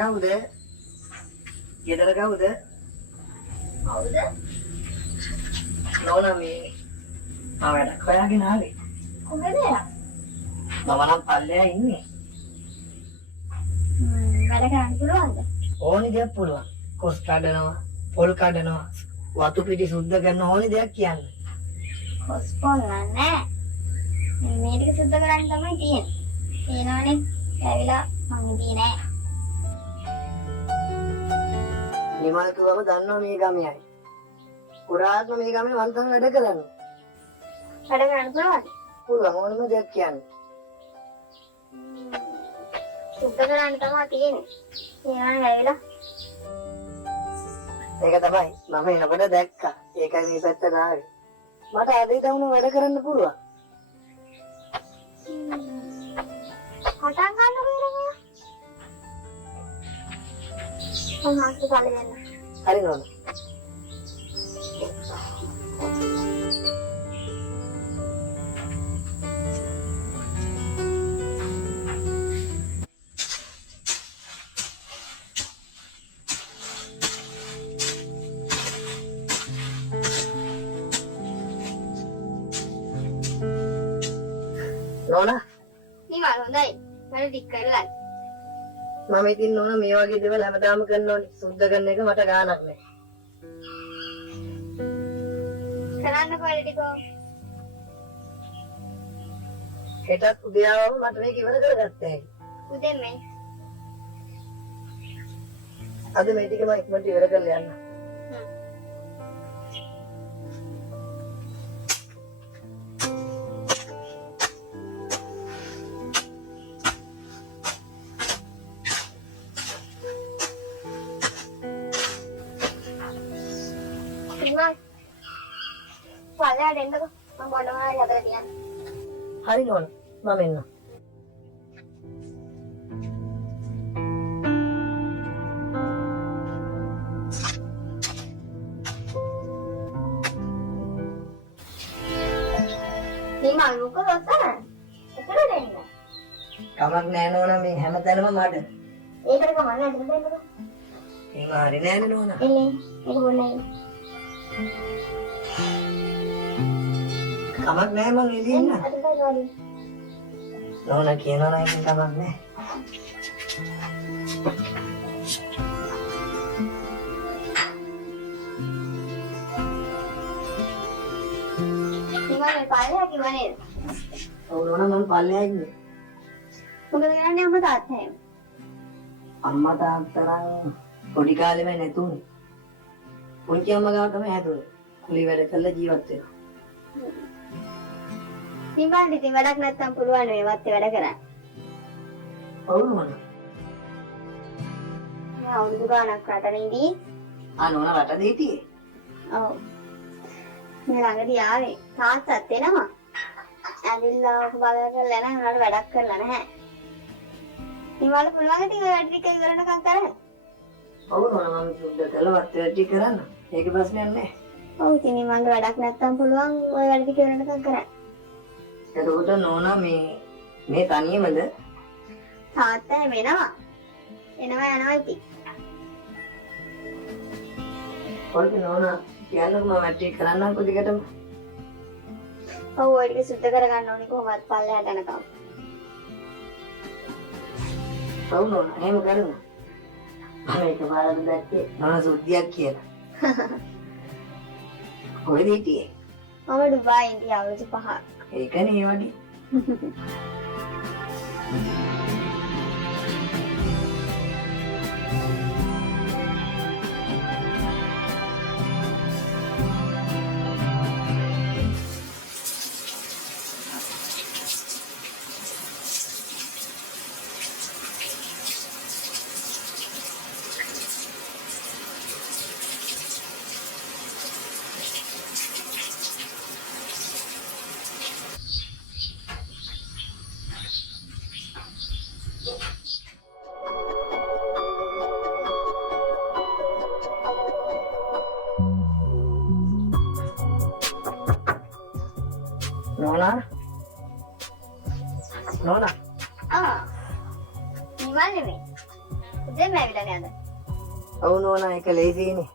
කවුද? ගෙදර කවුද? කවුද? නෝනා මේ වැඩක් හොයාගෙන ආවේ. කොහෙද යා? මම නම් පල්ලෙහා ඉන්නේ. වැඩ කරන්න පුළුවන්ද? ඕනි දෙයක් පුළුවන්. කොස් කඩනවා, පොල් කඩනවා, වතු පිටි සුද්ධ කරන ඕනි දෙයක් කියන්න. කොස් පොල් නෑ. මේ ටික සුද්ධ කරන්න තමයි තියෙන්නේ. තේනවනේ. ඇවිලා මම ඉදී නෑ. නිමල් කිව්වම දන්නවා මේ ගමේයි. පුරාත්ම මේ ගමේ මං තමයි වැඩ කරන්නේ. වැඩ කරන්න පුළුවන්ද? පුළුවන් ඕනම දෙයක් කියන්න. සුද්ධ කරන්න තමයි තියෙන්නේ. තේනවනේ ඇවිලා. ඒක තමයි මම එනකොට දැක්කා. ඒකයි මේ පැත්තට ආවේ. මට අද ඉඳන් වැඩ කරන්න පුළුවන්. පටන් ගන්න බැරිද? කොහොමද බලන්න? හරි නෝනා. නෝනා නිමල් හොඳයි. වැඩ ටික කරලා. මම ඉතින් නෝනා මේ වගේ දේවල් හැමදාම කරන්න ඕනේ. සුද්ධ කරන එක මට ගානක් නෑ. කරන්න කොහෙද ටික? හෙටත් උදේ ආවම මට මේක ඉවර කරගත්තා. උදේ මේ. අද මේ ටික මම ඉක්මනට ඉවර කරලා යන්න. නිමල්. පල්ලෙහාට එන්නකෝ. මම බොන්න මොනවද හදලා තියන්නේ. හරි නෝනා. මම එන්නම්. නිමල් මොකද ඔතන? එතන දෙන්න. කමක් නෑ නෝනා මේ හැමතැනම මඩ. ඒකට කමක් නෑ දෙන්නකෝ. එහෙම හරි නෑනේ නෝනා. එන්නේ. ඒක බොන්නේ. කමක් නෑ මං එළියේ ඉන්න. අද බලන්න. නෝනා කියනවා නම් ඉතින් කමක් නෑ. නිමල් මේ පල්ලෙහා කිව්වා නේද? ඔව් නෝනා මම පල්ලෙහා ඉන්නේ. මොකද කරන්නේ අම්මා තාත්තා එහෙම? අම්මා තාත්තා නම් පොඩි කාලෙම නැතුනේ. පුංචි අම්මා ගාව තමයි හැදුනේ. කුලී වැඩ කරලා ජීවත් වෙනවා. නිමල් ඉතින් වැඩක් නැත්තම් පුළුවන් මේ වත්තේ වැඩ කරන්න. ඔව් නෝනා. මම අවුරුදු ගාණක් රටරේදී නෝනා රට දෙහිටියේ. ඔව්. මේ ළඟදී ආවේ තාත්තත් එනවා. ඇවිල්ලා ඔක බලලා කරලා නැහැ උනාට වැඩක් කරලා නැහැ. නිමල් පුළුවන් ඉතින් වැඩ ටික ඉවරනකම් කරන්න. ඔව් නෝනා මම සුද්ධ කළා වත්තේ වැඩි කරන්න. ඒක ප්‍රශ්නයක් නෑ. ඔව් ඉතින් නිමල්ට වැඩක් නැත්තම් පුළුවන් ඔය වැඩ ටික ඉවරනකම් කරන්න. එතකොට නෝනා මේ තනියමද? තාත්තා එනවා. යනවා ඉතින්. කොල්ද නෝනා කියන්නකො මම වැඩි කරන්නම්කො දිගටම. ඔව් ඔය ටික සුද්ධ කරගන්න ඕනේ කොහොමවත් පල්ලෙහාට යනකම්. ඔව් නෝනා එහෙම කරමු. මම ඒක බලන්න දැක්කේ නෝනා සුද්ධියක් කියලා. කොහෙද හිටියේ? මම ඩුබායි ඉඳි අවුරුදු 5ක්. ඒකනේ ඒ වගේ. Nona? Nona? Ah, gimana nih? උදේම ඇවිල්ලානේ අද. ඔව් නෝනා ඒක ලේසියිනේ.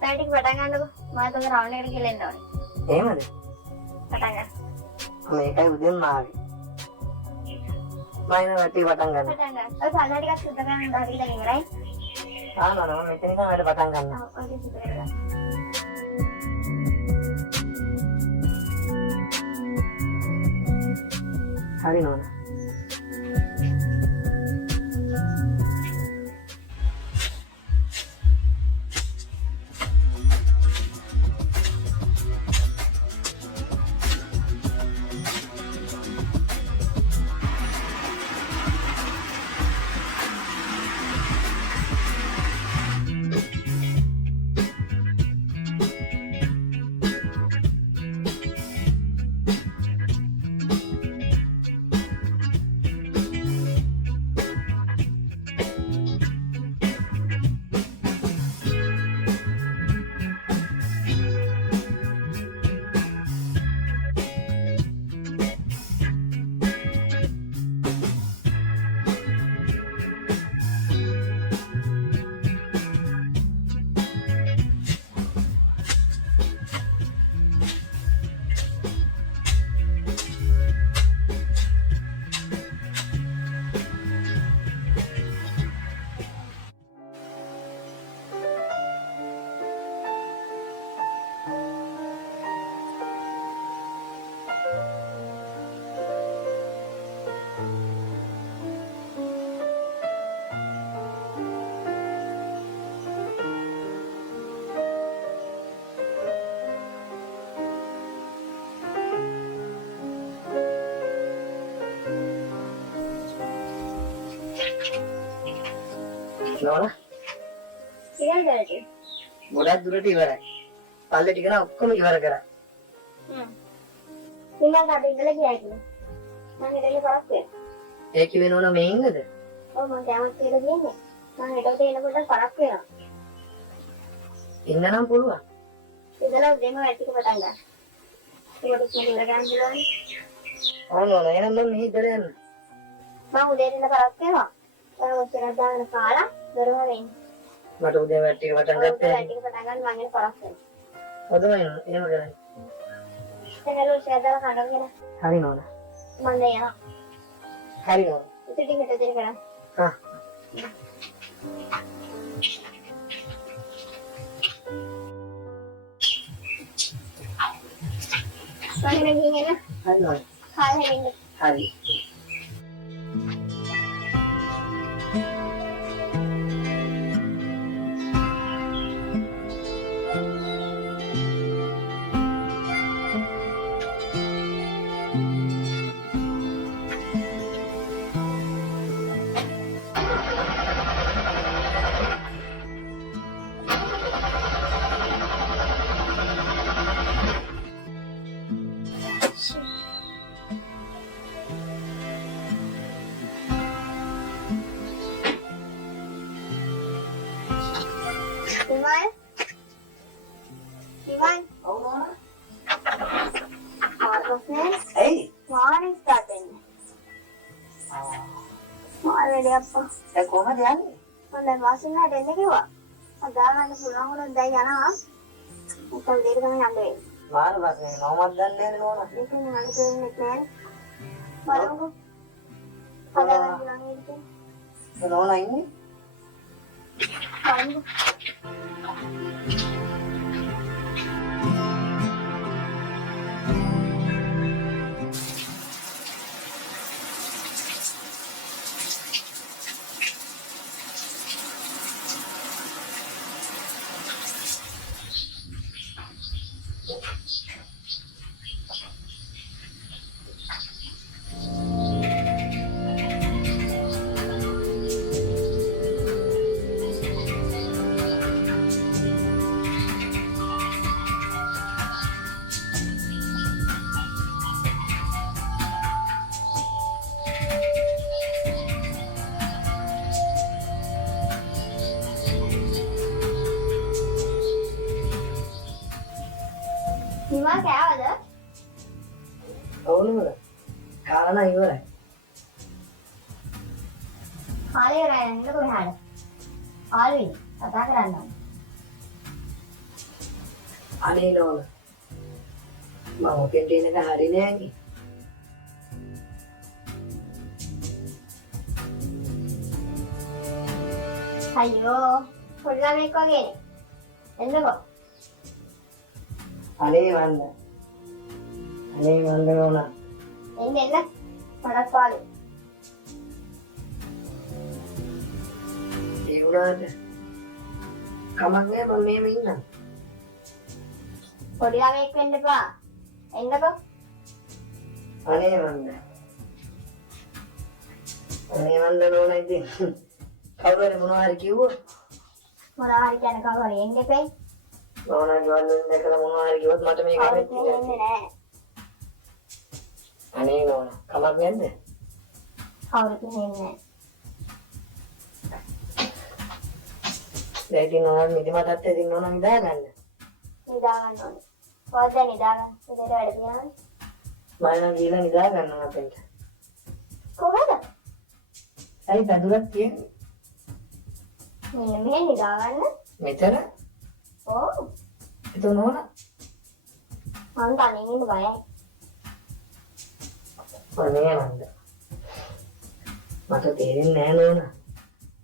පැය ටික පටන් ගන්නකො. මම තව රවුන්ඩ් එකට ගිහලා එන්න ඕනේ. එහෙමද? පටන් ගන්න. මේකයි උදේම ආවේ. මයින් වැටි පටන් ගන්න. පටන් ගන්න. ඔය සල්ලා ටිකක් සුද්ධ කරන්න හරි දැන් ඉවරයි. නෝනා මම මෙතන ඉඳන් වැඩ පටන් ගන්නවා. ඔව් ඔය සුද්ධ කරගන්න. හරි නෝනා. නෝනා ඉතින්ද? ගොඩක් දුරට ඉවරයි. පල්ලේ ටික නම් ඔක්කොම ඉවර කරා. ඉතින් අපි ඉඳලා ගියා කියලා. මම හෙටේ කරක් වෙනවා. ඒ කිව්වේ නෝනා මේ ඉන්නද? ඔව් මම දැමත් කියලා කියන්නේ. මම හෙටට එනකොට කරක් වෙනවා. ඉන්න නම් පුළුවන්. ඉඳලා දෙම වැටික පටන් ගන්න. ඒකට කිව්ව ගන්න පුළුවන්. ඔව් නෝනා එහෙනම් මම මෙහි ඉඳලා යන්න. මම උදේට ඉඳලා කරක් වෙනවා. ඔච්චර දාගෙන කාලා දරුවා වෙන්නේ. මට උදේ වැටි පටන් ගත්තේ. වැටික පටන් ගන්න මම එන කරක් වෙනවා. හොඳයි නෝනා එහෙම කරන්නේ. දැන් ඔය ෂෙයාර් කරනවා. හරි නෝනා. මම දැන් යනවා. හරි නෝනා. ඉතින් හෙට දෙන්න කරා. හා මම ගිහින් එන්න. හරි නෝනා. කාලේ ඉන්න. හරි. Iman? Iman? ඔව් නෝනා. Marcosnes? ඇයි? Morning start වෙන්නේ. මාළේ අප්පා. දැන් කොහමද යන්නේ? මම දැන් වාසිනා දෙන්න කිව්වා. අදාගන්න පුළුවන් වුණොත් දැන් යනවා. මොකද දෙක තමයි යන්න වෙන්නේ. මාර බස්නේ නෝමත් දන්නේ නැහැ නෝනා. ඉතින් මම දෙන්නේ නැහැ. බලමුකෝ. අදාගන්න පුළුවන් ඉතින්. නෝනා ඉන්නේ? බලමුකෝ. නිමා කෑවද? ඔව් නෝනා. කාලා නම් ඉවරයි. කාලේ රැ යන්න කොහාද? ආලුයි කතා කරන්න. අනේ නෝන. මම ඔතෙන්ට එනක හරි නෑනේ. අයියෝ පොඩි ළමෙක් වගේනේ. එන්නකෝ. අනේ වන්ද. අනේ වන්ද නෝන. එන්න. මඩක් පාලේ. ඒ වුණාට කමක් නෑ මම මෙහෙම ඉන්නම්. පොඩි ළමෙක් වෙන්න එපා. එන්නකෝ. අනේ වන්ද. අනේ වන්ද නෝන ඉතින් කවුරු හරි මොනවා හරි කිව්වොත් මොනවා හරි කියන කවුරු හරි එන්න එපේ. නෝනාගේ වල්ලෙන් දැකලා මොනවා හරි කිව්වොත් මට මේක කවුරුත් වෙන්නේ එන්නේ නෑ. අනේ නෝන කමක් නැද්ද? කවුරුත් එන්නේ නෑ. දැන් ඉතින් නෝනා නිදිමතත් ඉතින් නෝනා නිදා ගන්න. නිදා ගන්න ඕනේ. කොහෙද නිදා ගන්න? ඉතින් වැඩ තියනවනේ. මම නම් ගිහලා නිදා ගන්නවා අපෙන්ට. කොහෙද? ඇයි පැදුරක් තියෙන්නේ? මෙන්න මෙහෙ නිදා ගන්න. මෙතන? ඕ එතන නෝනා. මම තනියෙන් ඉන්න බයයි. අනේ නන්ද. මට තේරෙන්නේ නෑ නෝනා.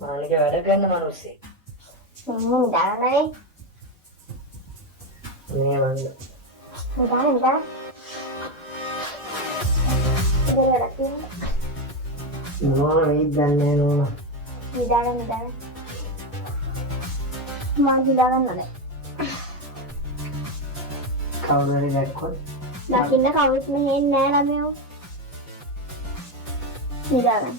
මානික වැඩ කරන මිනිස්සෙක්. නිදා ගන්නනේ. අනේ නන්ද. නිදා. ඉතින් වැඩ තියෙන්නේ. මොනවා වෙයිද දන්නේ නෝනා. නිදා ගන්න. මම නිදා ගන්නද? කවුරු හරි දැක්කොත් දකින්න කවුරුත් මෙහෙ නෑ ළමයෝ. නිදා ගන්න.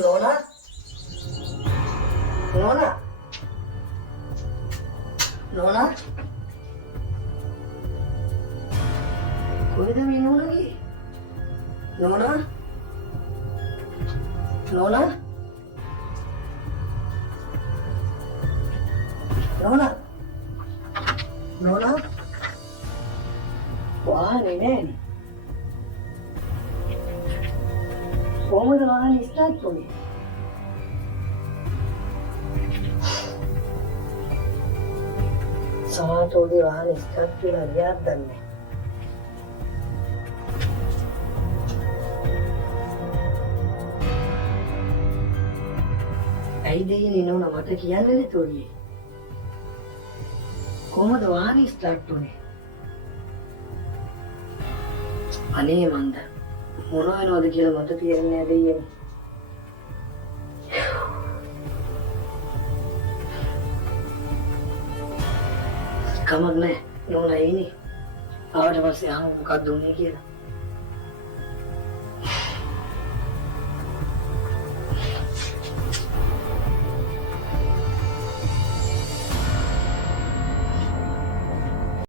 නෝනා. නෝනා. නෝනා. කොහෙද මේ නෝනා ගියේ? නෝනා. නෝනා. නෝනා. නෝනා. වාහනේ නෑනේ. කොහොමද වාහනේ ස්ටාර්ට් වුනේ? සමාතෝගේ වාහනේ ස්ටාර්ට් වෙලා ගියාද දන්නේ. ඇයි දෙයිනේ නෝනා මට කියන්නේ නැතෝරියේ? කොහොමද වාහනේ ස්ටාර්ට් වුනේ? අනේ මන්ද මොන වෙනවද කියලා මට තේරෙන්නේ නැහැ දෙයියනේ. කමක් නැහැ නෝනා ඉන්නේ. ආවට පස්සේ අහමු මොකක්ද උනේ කියලා.